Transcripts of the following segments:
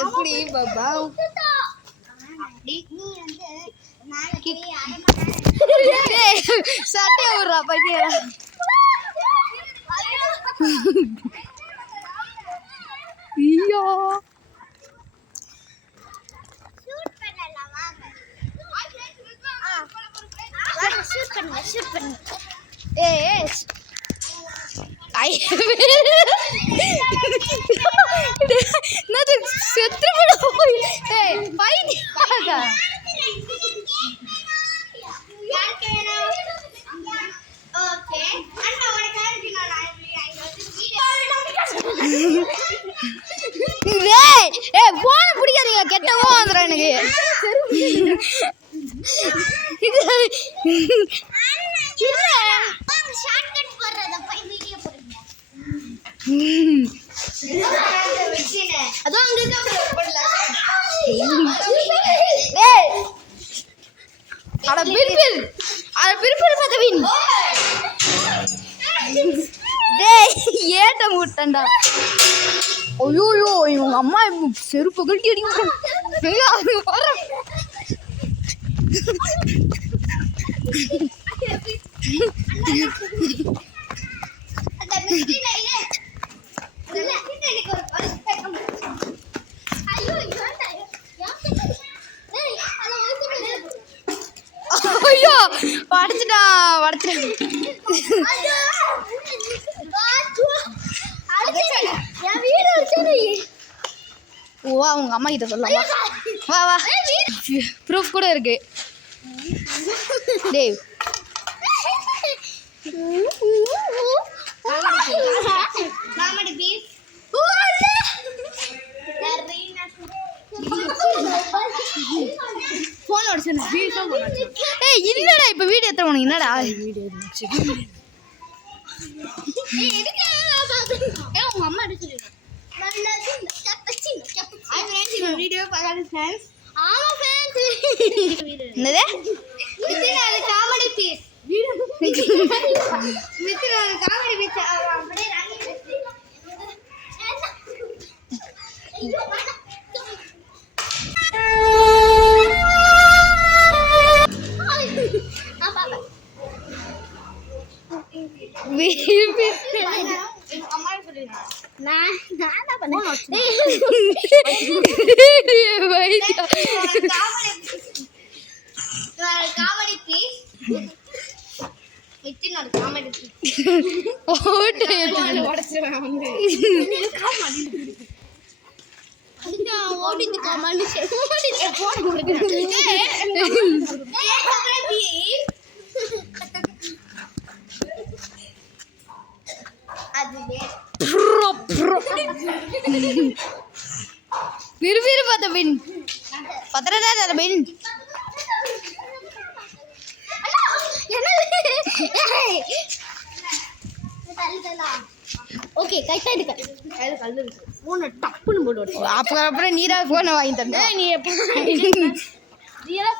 எப்படி பாபா சட்டை விடுறா பையன். ஐயோ செத்து போன பிடிக்காதீங்க, கெட்டவோ வந்துடும் எனக்கு. ஏட்ட முட்டண்டா. ஐயோ இவங்க அம்மா செருப்பு கழட்டி அடிக்க. ஐயோ வடச்சிட்டான். ஓ அவங்க அம்மா கிட்ட சொல்லலாமா? வா வா, ப்ரூஃப் கூட இருக்கு. டேய் என்னடா இப்ப வீடியோ எடுத்த உனக்கு என்னடா உங்க அம்மா வீடியோ காமெடி பீஸ் விறுவிறு பின் பத்திர பின் ஓகே கைட்டா எடுக்க கையில கல்லு இருக்கு போன டப்புன்னு போடு. அப்புறம் நீரா போனை வாங்கி தந்த நீ நீரா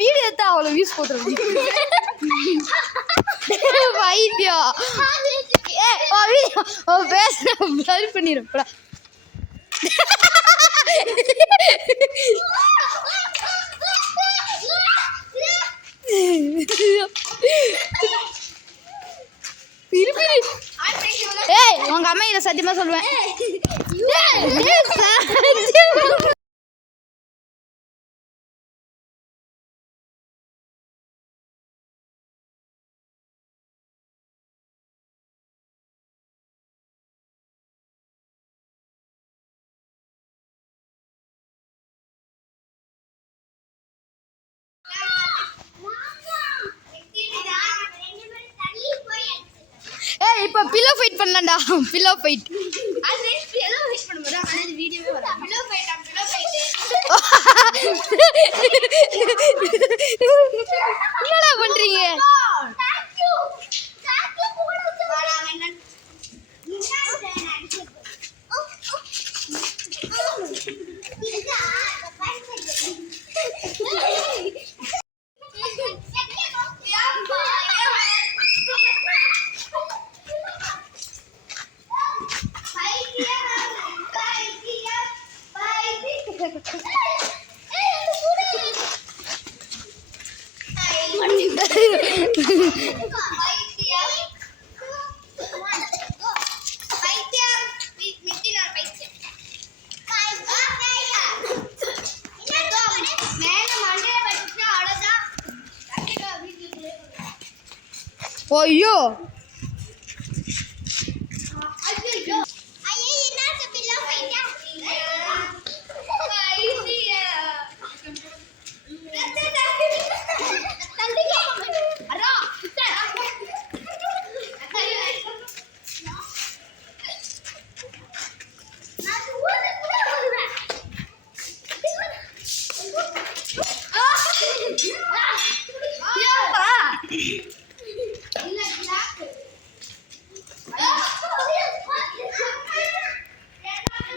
வீடியோ எடுத்தா அவ்வளோ வியூஸ் போட்டுருது. வைத்தியம் பேச பண்ணிருப்பா. உங்க அம்மா இதை சத்தியமா சொல்லுவேன். இப்ப பில்லோ ஃபைட் பண்ணலாம்டா. பில்லோ ஃபைட் வீடியோவே வர பில்லோ ஃபைட் ஐயோ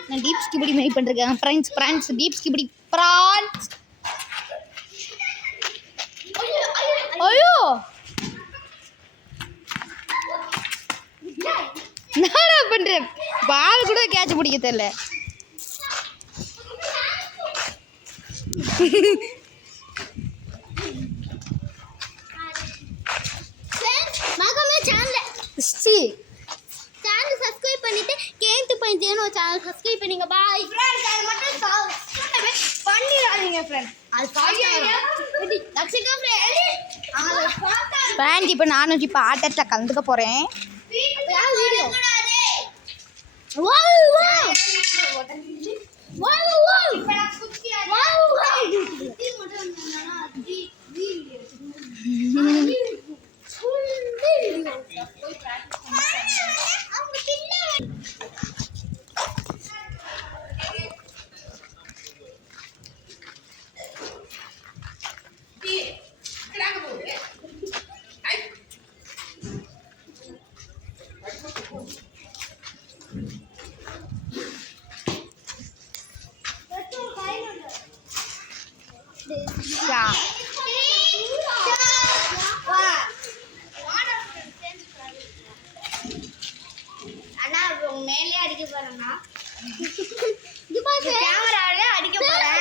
நான் டீப் ஸ்கிபிடி மேக் பண்ணிருக்கேன் ஃப்ரெண்ட்ஸ் டீப் ஸ்கிபிடி பிரான்ஸ். ஐயோ என்னடா பண்றேன், பால் கூட கேட்ச் பிடிக்க தெரியல. சேனல் சப்ஸ்கிரைப் பண்ணிட்டு K2.0 சேனல் சப்ஸ்கிரைப் பண்ணுங்க. பாய் फ्रेंड्स. அது மட்டும் பண்ணிராதீங்க फ्रेंड्स. அது லட்சிகா ஃப்ரெண்ட் இப்போ நானும் இப்போ ஆட்டத்தில் கலந்துக்க போகிறேன். மேலே அடிக்க போறேன்னா கேமராவிலே அடிக்க போறேன்.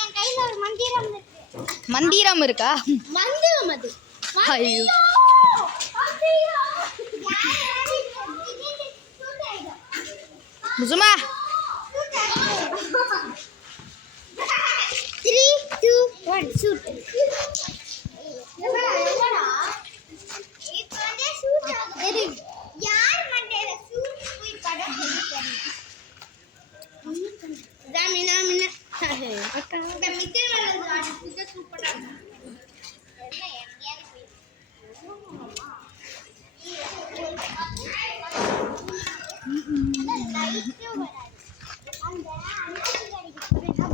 என் கையில ஒரு மந்திரம் இருக்கா? மந்திரம் அது. ஐயோ முசுமா 3 2 1 ஷூட். யார் மண்டையில ஷூட் போய் படம் எடுக்கறீங்க? ஜாமினா மினா அக்கா இந்த மிட்டே வந்து ஆடிட்டு சூப்பரா இருக்கு. என்ன எங்கேயாவது போய்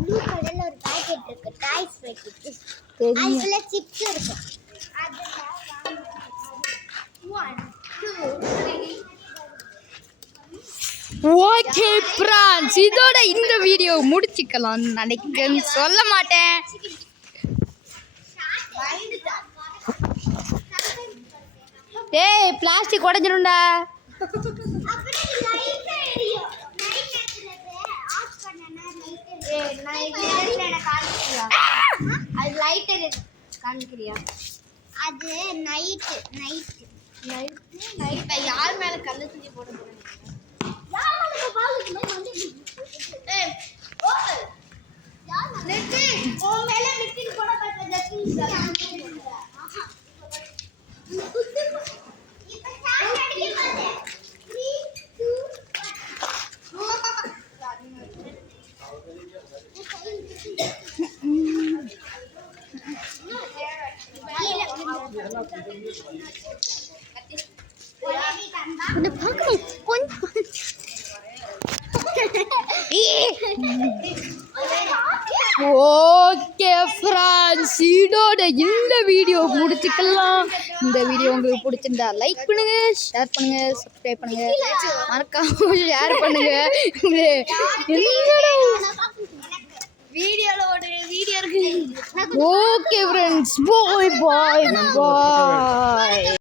ப்ளூ கலர்ல ஒரு பாக்கெட் இருக்கு, டாய்ஸ் பாக்கெட். அதுல சிப்ஸ் இருக்கு. அதுல 1 2 3. ஓகே ஃப்ரெண்ட்ஸ், இதோட இந்த வீடியோ முடிச்சுக்கலாம் நினைக்கிறேன். சொல்ல மாட்டேன். ஏய் பிளாஸ்டிக் உடைஞ்சிரும்டா. அது லைட்டர் காமிக்கிறியா? அது நைட்டு யார் மேல கல்லு தூக்கி போட போறேன்? ஓகே ஃப்ரெண்ட்ஸ், இதோட இந்த வீடியோ முடிச்சுக்கலாம். இந்த வீடியோ உங்களுக்கு பிடிச்சிருந்தா லைக் பண்ணுங்க, ஷேர் பண்ணுங்க, சப்ஸ்கிரைப் பண்ணுங்க, மறக்காம ஷேர் பண்ணுங்க. வீடியோ இருக்கு. ஓகே ஃப்ரெண்ட்ஸ், பாய் பாய் பாய்.